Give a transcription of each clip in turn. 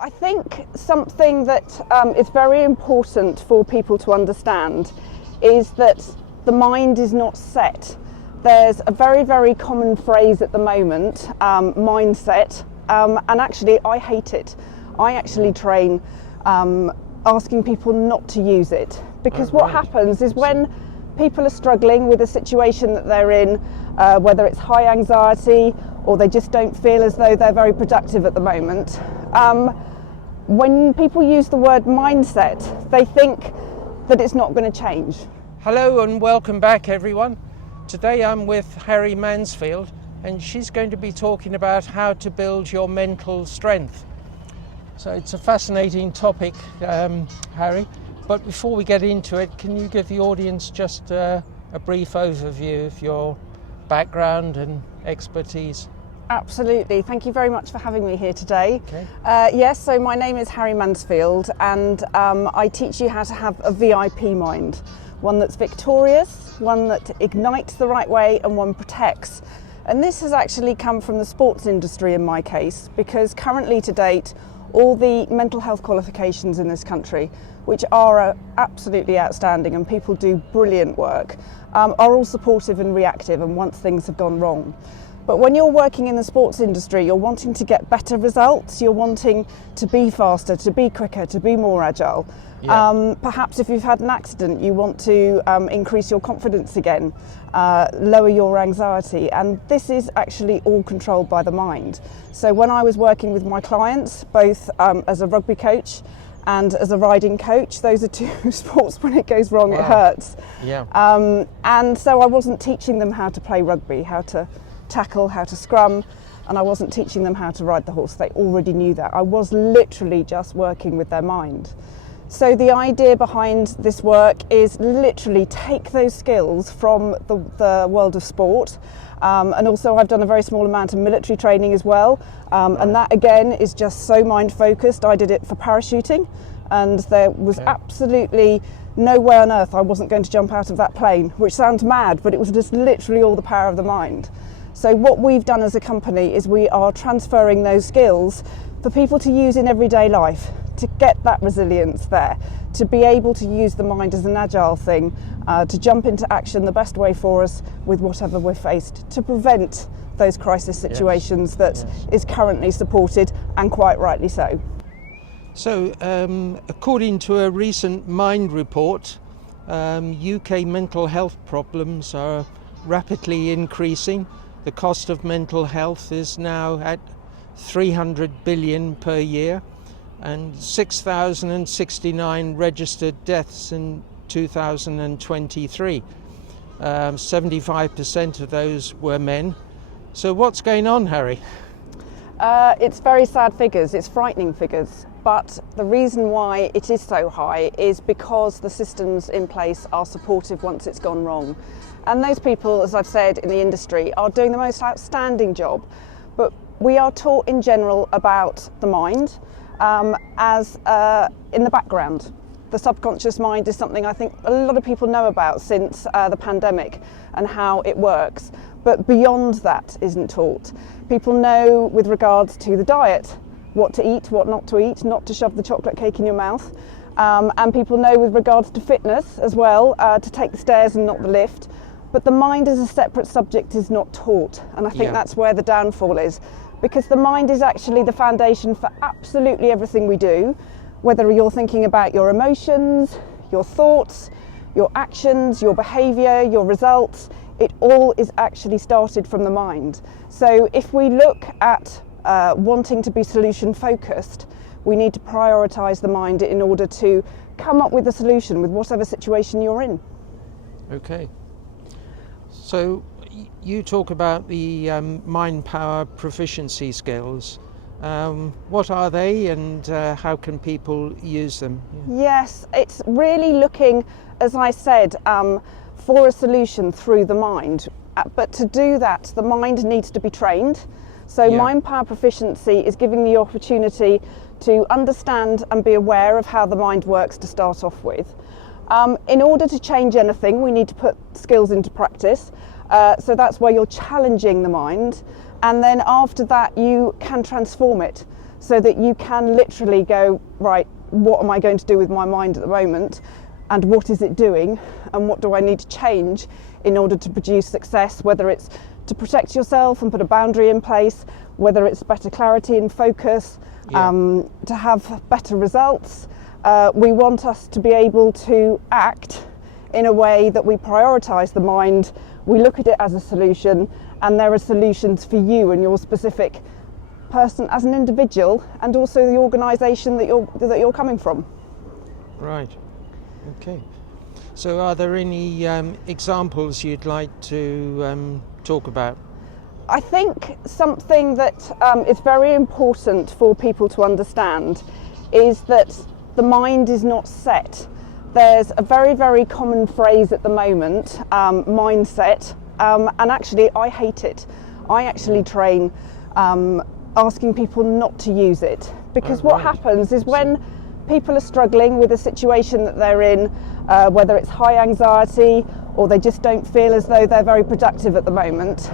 I think something that is very important for people to understand is that the mind is not set. There's a very, very common phrase at the moment, mindset, and actually I hate it. I actually train asking people not to use it, because what happens is when people are struggling with a situation that they're in, whether it's high anxiety or they just don't feel as though they're very productive at the moment, when people use the word mindset, they think that it's not going to change. Hello and welcome back, everyone. Today I'm with Harry Mansfield, and she's going to be talking about how to build your mental strength. So it's a fascinating topic, Harry, but before we get into it, can you give the audience just a brief overview of your background and expertise? Absolutely. Thank you very much for having me here today. Okay. Yes, so my name is Harry Mansfield, and I teach you how to have a VIP mind, one that's victorious, one that ignites the right way, and one protects. And this has actually come from the sports industry in my case, because currently to date, all the mental health qualifications in this country, which are absolutely outstanding and people do brilliant work, are all supportive and reactive and once things have gone wrong. But when you're working in the sports industry, you're wanting to get better results, you're wanting to be faster, to be quicker, to be more agile. Yeah. Perhaps if you've had an accident, you want to increase your confidence again, lower your anxiety, and this is actually all controlled by the mind. So when I was working with my clients, both as a rugby coach and as a riding coach, those are two sports when it goes wrong, It hurts. Yeah. And so I wasn't teaching them how to play rugby, how to tackle, how to scrum, and I wasn't teaching them how to ride the horse. They already knew that. I was literally just working with their mind. So the idea behind this work is literally take those skills from the world of sport, and also I've done a very small amount of military training as well, and that again is just so mind focused. I did it for parachuting, and there was absolutely no way on earth I wasn't going to jump out of that plane, which sounds mad, but it was just literally all the power of the mind. So what we've done as a company is we are transferring those skills for people to use in everyday life, to get that resilience there, to be able to use the mind as an agile thing, to jump into action the best way for us with whatever we're faced, to prevent those crisis situations that is currently supported, and quite rightly so. So according to a recent Mind report, UK mental health problems are rapidly increasing. The cost of mental health is now at 300 billion per year, and 6,069 registered deaths in 2023. 75% of those were men. So what's going on, Harry? It's very sad figures, it's frightening figures, but the reason why it is so high is because the systems in place are supportive once it's gone wrong. And those people, as I've said, in the industry are doing the most outstanding job. But we are taught in general about the mind as in the background. The subconscious mind is something I think a lot of people know about since the pandemic and how it works. But beyond that isn't taught. People know with regards to the diet, what to eat, what not to eat, not to shove the chocolate cake in your mouth. And people know with regards to fitness as well, to take the stairs and not the lift. But the mind as a separate subject is not taught, and I think that's where the downfall is, because the mind is actually the foundation for absolutely everything we do, whether you're thinking about your emotions, your thoughts, your actions, your behaviour, your results. It all is actually started from the mind. So if we look at wanting to be solution focused, we need to prioritise the mind in order to come up with a solution with whatever situation you're in. Okay. So you talk about the mind power proficiency skills. What are they, and how can people use them? Yes, it's really looking, as I said, for a solution through the mind. But to do that, the mind needs to be trained. So mind power proficiency is giving the opportunity to understand and be aware of how the mind works to start off with. In order to change anything, we need to put skills into practice. So that's where you're challenging the mind, and then after that you can transform it. so that you can literally go, right, what am I going to do with my mind at the moment, and what is it doing, and what do I need to change in order to produce success, whether it's to protect yourself and put a boundary in place, whether it's better clarity and focus, to have better results. We want us to be able to act in a way that we prioritise the mind, we look at it as a solution, and there are solutions for you and your specific person as an individual, and also the organisation that you're coming from. Right. Okay. So are there any examples you'd like to talk about? I think something that is very important for people to understand is that the mind is not set. There's a very, very common phrase at the moment, mindset, and actually I hate it. I actually train asking people not to use it, because what happens is when people are struggling with a situation that they're in, whether it's high anxiety or they just don't feel as though they're very productive at the moment,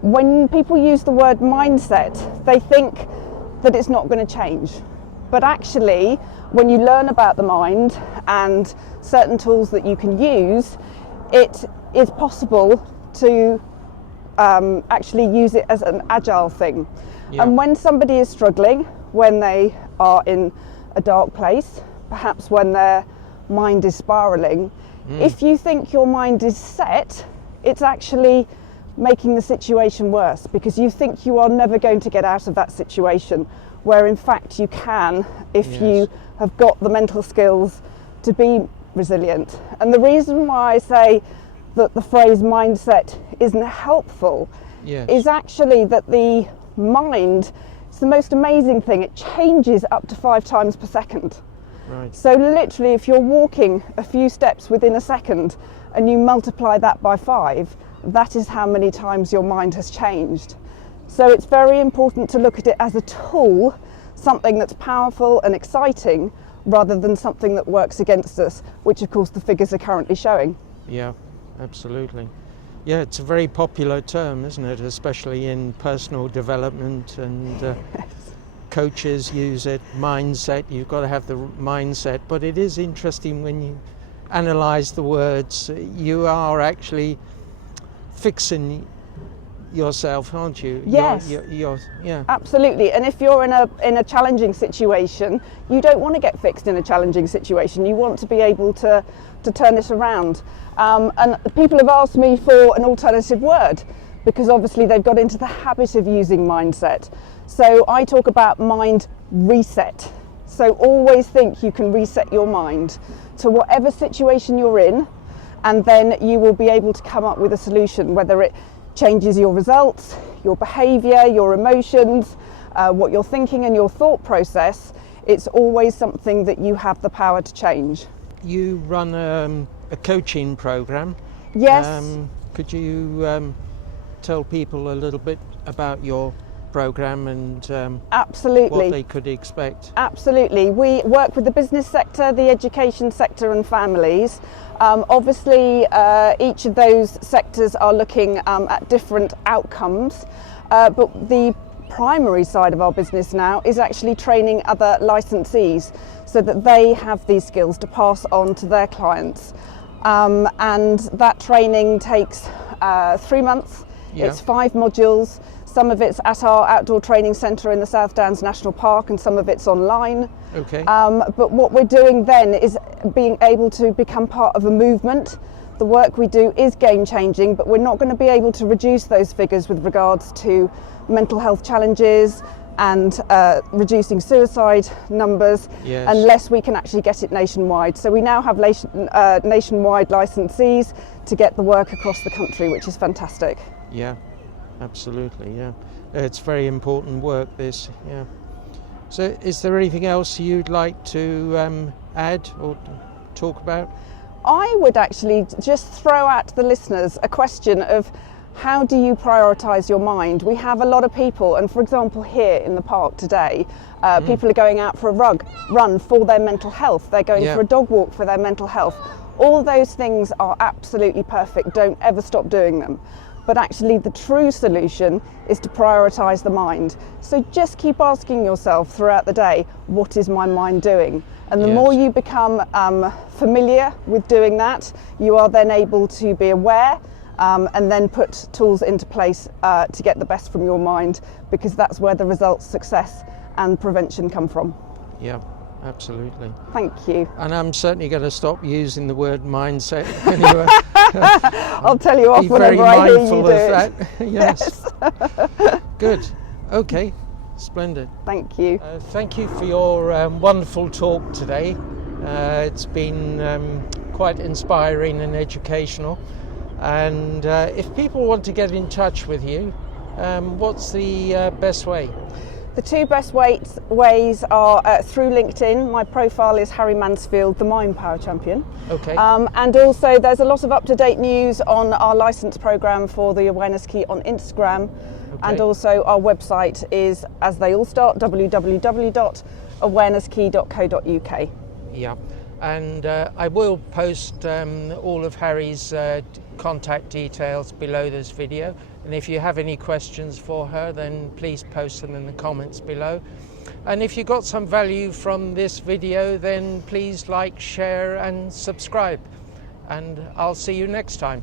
when people use the word mindset, they think that it's not going to change. But actually, when you learn about the mind and certain tools that you can use, it is possible to actually use it as an agile thing. And when somebody is struggling, when they are in a dark place, perhaps when their mind is spiralling, if you think your mind is set, it's actually making the situation worse, because you think you are never going to get out of that situation, where in fact you can if you have got the mental skills to be resilient. And the reason why I say that the phrase mindset isn't helpful is actually that the mind, it's the most amazing thing, it changes up to 5 times per second. Right. So literally, if you're walking a few steps within a second and you multiply that by 5, that is how many times your mind has changed. So it's very important to look at it as a tool, something that's powerful and exciting, rather than something that works against us, which of course the figures are currently showing. Yeah, absolutely. Yeah, it's a very popular term, isn't it? Especially in personal development, and coaches use it. Mindset, you've got to have the mindset. But it is interesting when you analyse the words, you are actually fixing yourself, aren't you? Yes. You're, Absolutely. And if you're in a challenging situation, you don't want to get fixed in a challenging situation. You want to be able to turn it around. And people have asked me for an alternative word, because obviously they've got into the habit of using mindset. So I talk about mind reset. So always think you can reset your mind to whatever situation you're in, and then you will be able to come up with a solution, whether it changes your results, your behaviour, your emotions, what you're thinking and your thought process. It's always something that you have the power to change. You run a coaching program. Yes. Could you tell people a little bit about your program and Absolutely. what they could expect? Absolutely. We work with the business sector, the education sector and families. Obviously, each of those sectors are looking at different outcomes, but the primary side of our business now is actually training other licensees so that they have these skills to pass on to their clients. And that training takes 3 months. It's 5 modules. Some of it's at our outdoor training centre in the South Downs National Park, and some of it's online. Okay. But what we're doing then is being able to become part of a movement. The work we do is game changing, but we're not going to be able to reduce those figures with regards to mental health challenges and reducing suicide numbers unless we can actually get it nationwide. So we now have nationwide licensees to get the work across the country, which is fantastic. Yeah, absolutely, yeah. It's very important work, this, yeah. So is there anything else you'd like to add or talk about? I would actually just throw at the listeners a question of, how do you prioritise your mind? We have a lot of people, and for example here in the park today, people are going out for a run for their mental health. They're going for a dog walk for their mental health. All those things are absolutely perfect. Don't ever stop doing them. but actually the true solution is to prioritise the mind. So just keep asking yourself throughout the day, what is my mind doing? And the more you become familiar with doing that, you are then able to be aware and then put tools into place to get the best from your mind, because that's where the results, success and prevention come from. Yeah, absolutely. Thank you. And I'm certainly going to stop using the word mindset anyway. I'll tell you off whenever I hear you do it. Yes. Good. Okay. Splendid. Thank you. Thank you for your wonderful talk today. It's been quite inspiring and educational. And if people want to get in touch with you, what's the best way? The two best ways are through LinkedIn. My profile is Harry Mansfield, the Mind Power Champion. Okay. And also there's a lot of up-to-date news on our licence programme for the Awareness Key on Instagram. Okay. And also our website is, as they all start, www.awareness-key.co.uk. Yeah. And I will post all of Harry's contact details below this video. And if you have any questions for her, then please post them in the comments below. And if you got some value from this video, then please like, share and subscribe. And I'll see you next time.